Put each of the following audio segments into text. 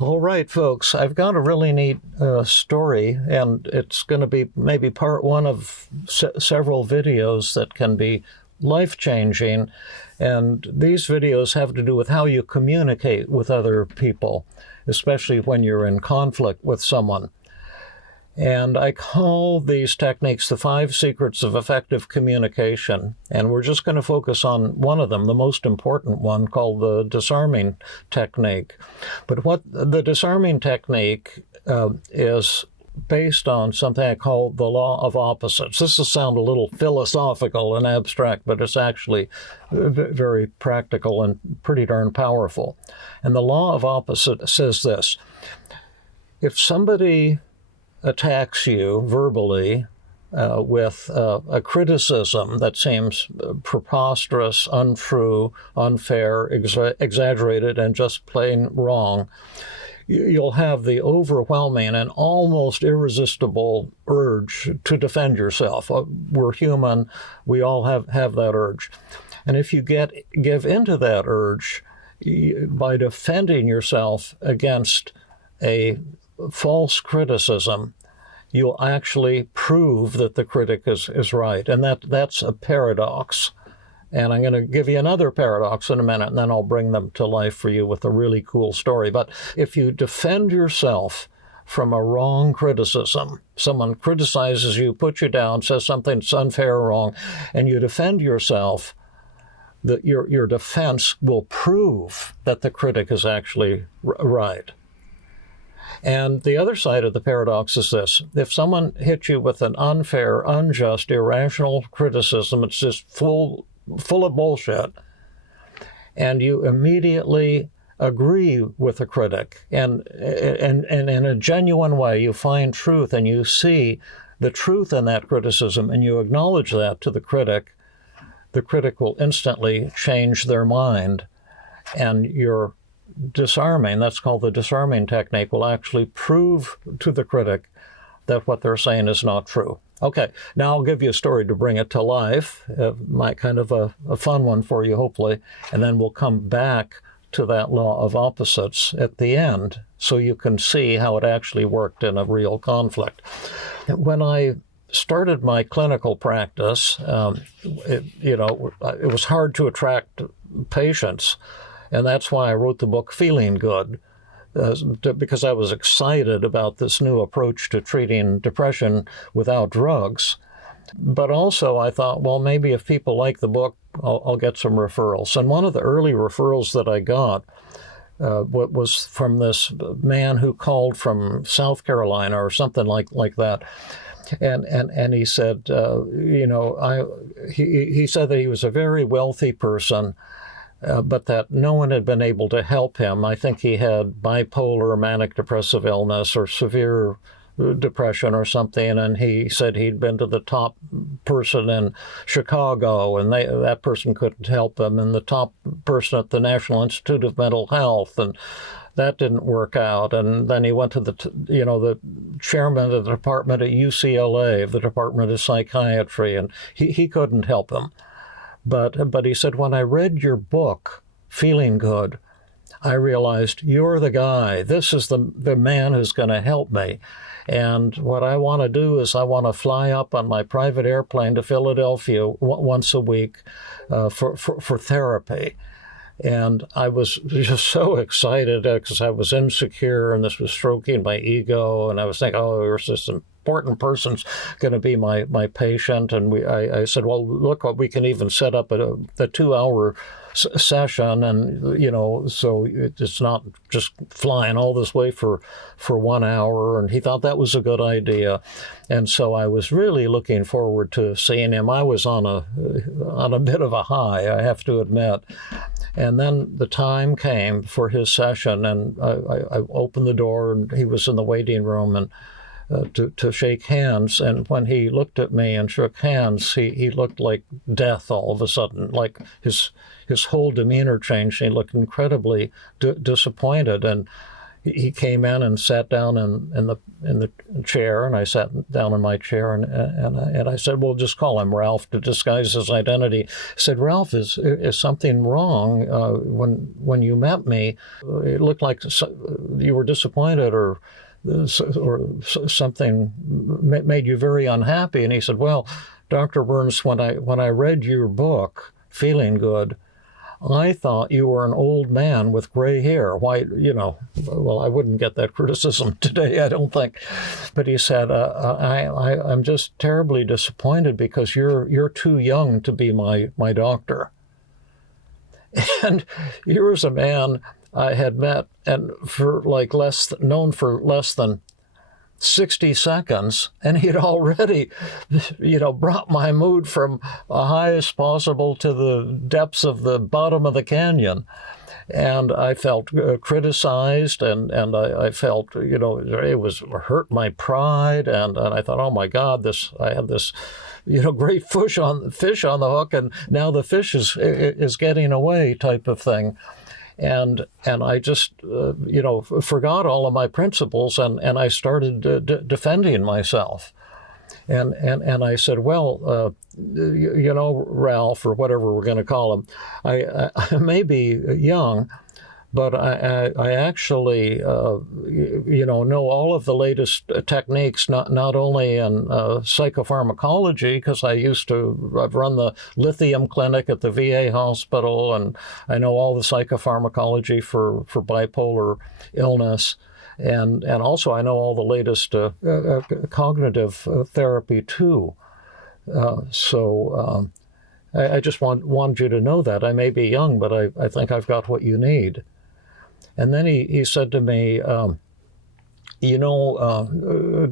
All right, folks, I've got a really neat story, and it's going to be maybe part one of several videos that can be life-changing. And these videos have to do with how you communicate with other people, especially when you're in conflict with someone. And I call these techniques the 5 secrets of effective communication. And we're just going to focus on one of them, the most important one, called the disarming technique. But what the disarming technique is based on something I call the law of opposites. This will sound a little philosophical and abstract, but it's actually very practical and pretty darn powerful. And the law of opposites says this: if somebody attacks you verbally with a criticism that seems preposterous, untrue, unfair, exaggerated, and just plain wrong, you'll have the overwhelming and almost irresistible urge to defend yourself. We're human. We all have that urge. And if you give into that urge by defending yourself against a false criticism, you'll actually prove that the critic is right. And that's a paradox. And I'm going to give you another paradox in a minute, and then I'll bring them to life for you with a really cool story. But if you defend yourself from a wrong criticism, someone criticizes you, puts you down, says something that's unfair or wrong, and you defend yourself, that your defense will prove that the critic is actually right. And the other side of the paradox is this: if someone hits you with an unfair, unjust, irrational criticism, it's just full of bullshit, and you immediately agree with the critic, and in a genuine way, you find truth and you see the truth in that criticism, and you acknowledge that to the critic will instantly change their mind, and your disarming, that's called the disarming technique, will actually prove to the critic that what they're saying is not true. Okay, now I'll give you a story to bring it to life, kind of a fun one for you, hopefully, and then we'll come back to that law of opposites at the end so you can see how it actually worked in a real conflict. When I started my clinical practice, it was hard to attract patients. And that's why I wrote the book Feeling Good, because I was excited about this new approach to treating depression without drugs. But also I thought, well, maybe if people like the book, I'll get some referrals. And one of the early referrals that I got was from this man who called from South Carolina or something like that. And he said, he said that he was a very wealthy person, but that no one had been able to help him. I think he had bipolar, manic depressive illness, or severe depression or something, and he said he'd been to the top person in Chicago, and that person couldn't help him, and the top person at the National Institute of Mental Health, and that didn't work out. And then he went to the chairman of the department at UCLA, the Department of Psychiatry, and he couldn't help him. But he said, when I read your book, Feeling Good, I realized you're the guy. This is the man who's going to help me. And what I want to do is I want to fly up on my private airplane to Philadelphia once a week for therapy. And I was just so excited because I was insecure, and this was stroking my ego. And I was thinking, oh, there's this important person's going to be my patient. And I said, well, look, we can even set up a 2-hour session, and so it's not just flying all this way for 1 hour. And he thought that was a good idea, and so I was really looking forward to seeing him. I was on a bit of a high, I have to admit. And then the time came for his session, and I opened the door, and he was in the waiting room, and to shake hands. And when he looked at me and shook hands, he looked like death all of a sudden, like his whole demeanor changed. He looked incredibly disappointed. And he came in and sat down in the chair, and I sat down in my chair, and I said, well, just call him Ralph to disguise his identity. I said, Ralph, is something wrong? When you met me, it looked like you were disappointed or something made you very unhappy. And he said, well, Dr. Burns, when I read your book, Feeling Good, I thought you were an old man with gray hair. Why, well, I wouldn't get that criticism today, I don't think. But he said, I'm just terribly disappointed because you're too young to be my doctor. And here was a man I had met and known for less than 60 seconds, and he'd already, brought my mood from the highest possible to the depths of the bottom of the canyon. And I felt criticized, and I felt, it was hurt my pride, and I thought, oh my God, I had this, great fish on the hook, and now the fish is getting away, type of thing. And I just, forgot all of my principles, and I started defending myself. And I said, well, Ralph, or whatever we're going to call him, I may be young, but I actually, know all of the latest techniques, not only in psychopharmacology, because I've run the lithium clinic at the VA hospital, and I know all the psychopharmacology for bipolar illness. And also I know all the latest cognitive therapy too. So I just want you to know that. I may be young, but I think I've got what you need. And then he said to me,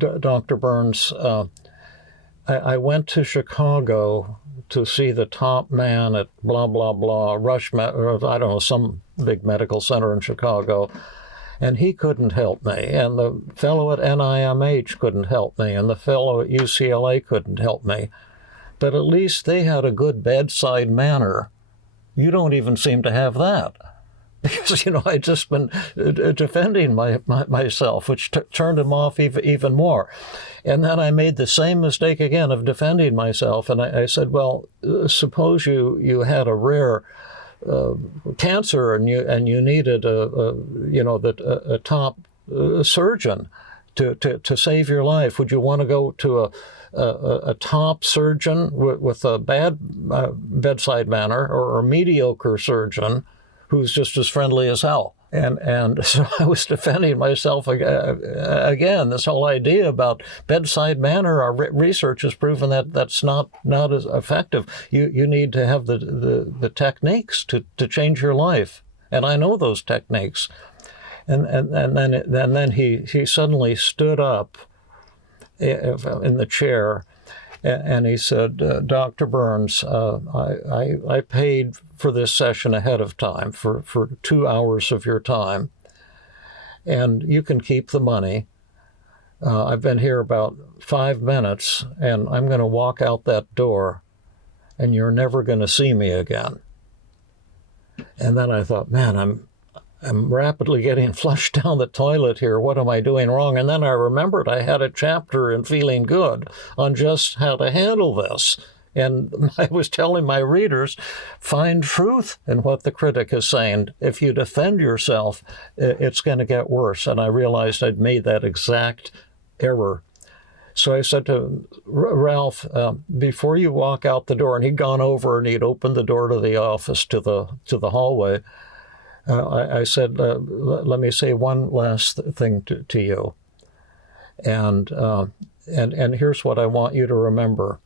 Dr. Burns, I went to Chicago to see the top man at blah, blah, blah, some big medical center in Chicago. And he couldn't help me, and the fellow at NIMH couldn't help me, and the fellow at UCLA couldn't help me. But at least they had a good bedside manner. You don't even seem to have that. Because, I'd just been defending myself, which turned him off even more. And then I made the same mistake again of defending myself, and I said, well, suppose you had a rare cancer, and you needed a top surgeon to save your life. Would you want to go to a top surgeon with a bad bedside manner, or a mediocre surgeon who's just as friendly as hell? And so I was defending myself again. This whole idea about bedside manner, our research has proven that that's not as effective. You need to have the techniques to change your life, and I know those techniques. And then he suddenly stood up in the chair, and he said, Dr. Burns, I paid for this session ahead of time for 2 hours of your time, and you can keep the money. I've been here about 5 minutes, and I'm going to walk out that door, and you're never going to see me again. And then I thought, man, I'm rapidly getting flushed down the toilet here. What am I doing wrong? And then I remembered I had a chapter in Feeling Good on just how to handle this. And I was telling my readers, find truth in what the critic is saying. If you defend yourself, it's going to get worse. And I realized I'd made that exact error. So I said to Ralph, before you walk out the door, and he'd gone over and he'd opened the door to the office, to the hallway, I said, let me say one last thing to you. And here's what I want you to remember.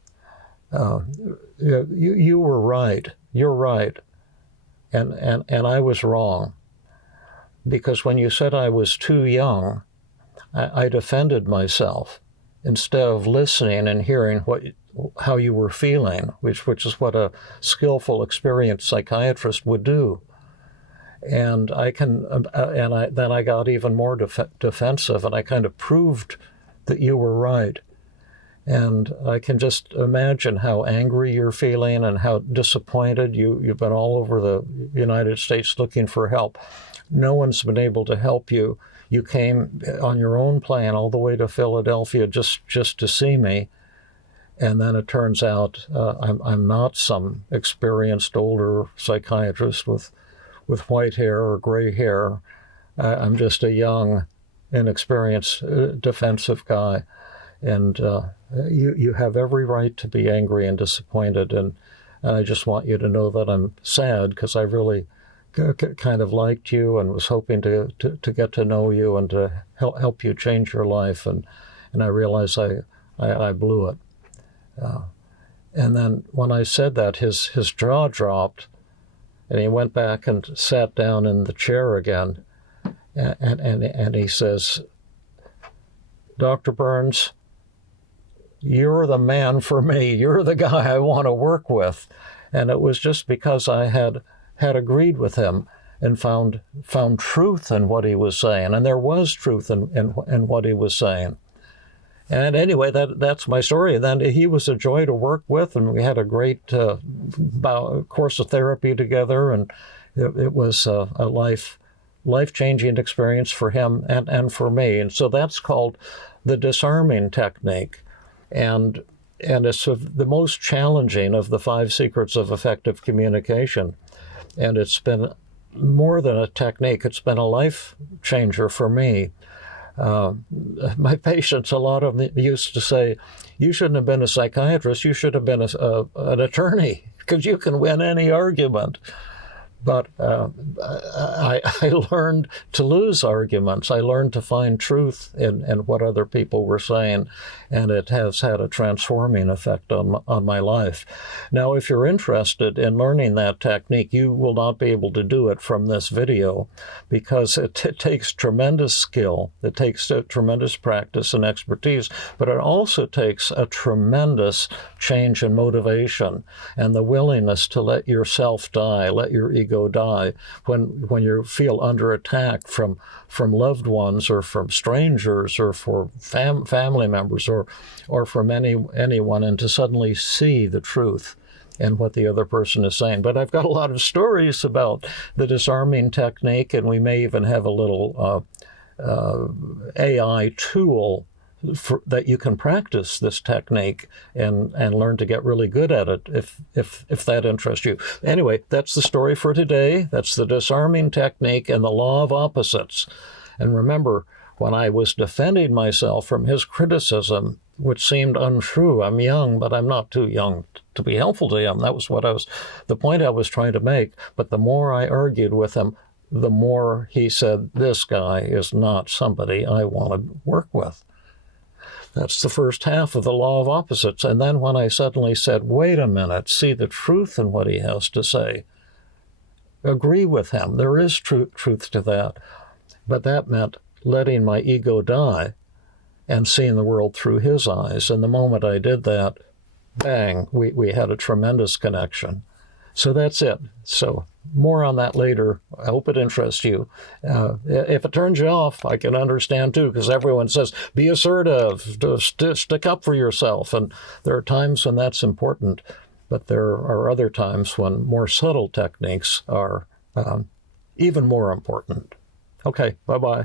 You were right. You're right. And I was wrong. Because when you said I was too young, I defended myself instead of listening and hearing how you were feeling, which is what a skillful, experienced psychiatrist would do. And then I got even more defensive, and I kind of proved that you were right. And I can just imagine how angry you're feeling and how disappointed. You've been all over the United States looking for help. No one's been able to help you. You came on your own plane all the way to Philadelphia just to see me. And then it turns out I'm not some experienced older psychiatrist with white hair or gray hair. I'm just a young, inexperienced, defensive guy. And you have every right to be angry and disappointed. And I just want you to know that I'm sad because I really kind of liked you and was hoping to get to know you and to help you change your life. And I realized I blew it. And then when I said that, his jaw dropped, and he went back and sat down in the chair again. And he says, Dr. Burns, you're the man for me. You're the guy I want to work with. And it was just because I had agreed with him and found truth in what he was saying. And there was truth in what he was saying. And anyway, that's my story. And then he was a joy to work with, and we had a great course of therapy together. And it was a life-changing experience for him and for me. And so that's called the Disarming Technique. And it's the most challenging of the 5 secrets of effective communication. And it's been more than a technique. It's been a life changer for me. My patients, a lot of them used to say, you shouldn't have been a psychiatrist, you should have been an attorney, because you can win any argument. But I learned to lose arguments. I learned to find truth in what other people were saying, and it has had a transforming effect on my life. Now, if you're interested in learning that technique, you will not be able to do it from this video because it takes tremendous skill. It takes tremendous practice and expertise, but it also takes a tremendous change in motivation and the willingness to let yourself die, let your ego die when you feel under attack from loved ones or from strangers or for family members or from anyone, and to suddenly see the truth in what the other person is saying. But I've got a lot of stories about the disarming technique, and we may even have a little AI tool that you can practice this technique and learn to get really good at it if that interests you. Anyway, that's the story for today. That's the disarming technique and the law of opposites. And remember, when I was defending myself from his criticism, which seemed untrue, I'm young, but I'm not too young to be helpful to him. That was the point I was trying to make. But the more I argued with him, the more he said, this guy is not somebody I want to work with. That's the first half of the law of opposites. And then when I suddenly said, wait a minute, see the truth in what he has to say, agree with him, there is truth to that. But that meant letting my ego die and seeing the world through his eyes. And the moment I did that, bang, we had a tremendous connection. So that's it. So more on that later. I hope it interests you. If it turns you off, I can understand too, because everyone says, be assertive, stick up for yourself. And there are times when that's important, but there are other times when more subtle techniques are even more important. Okay, bye-bye.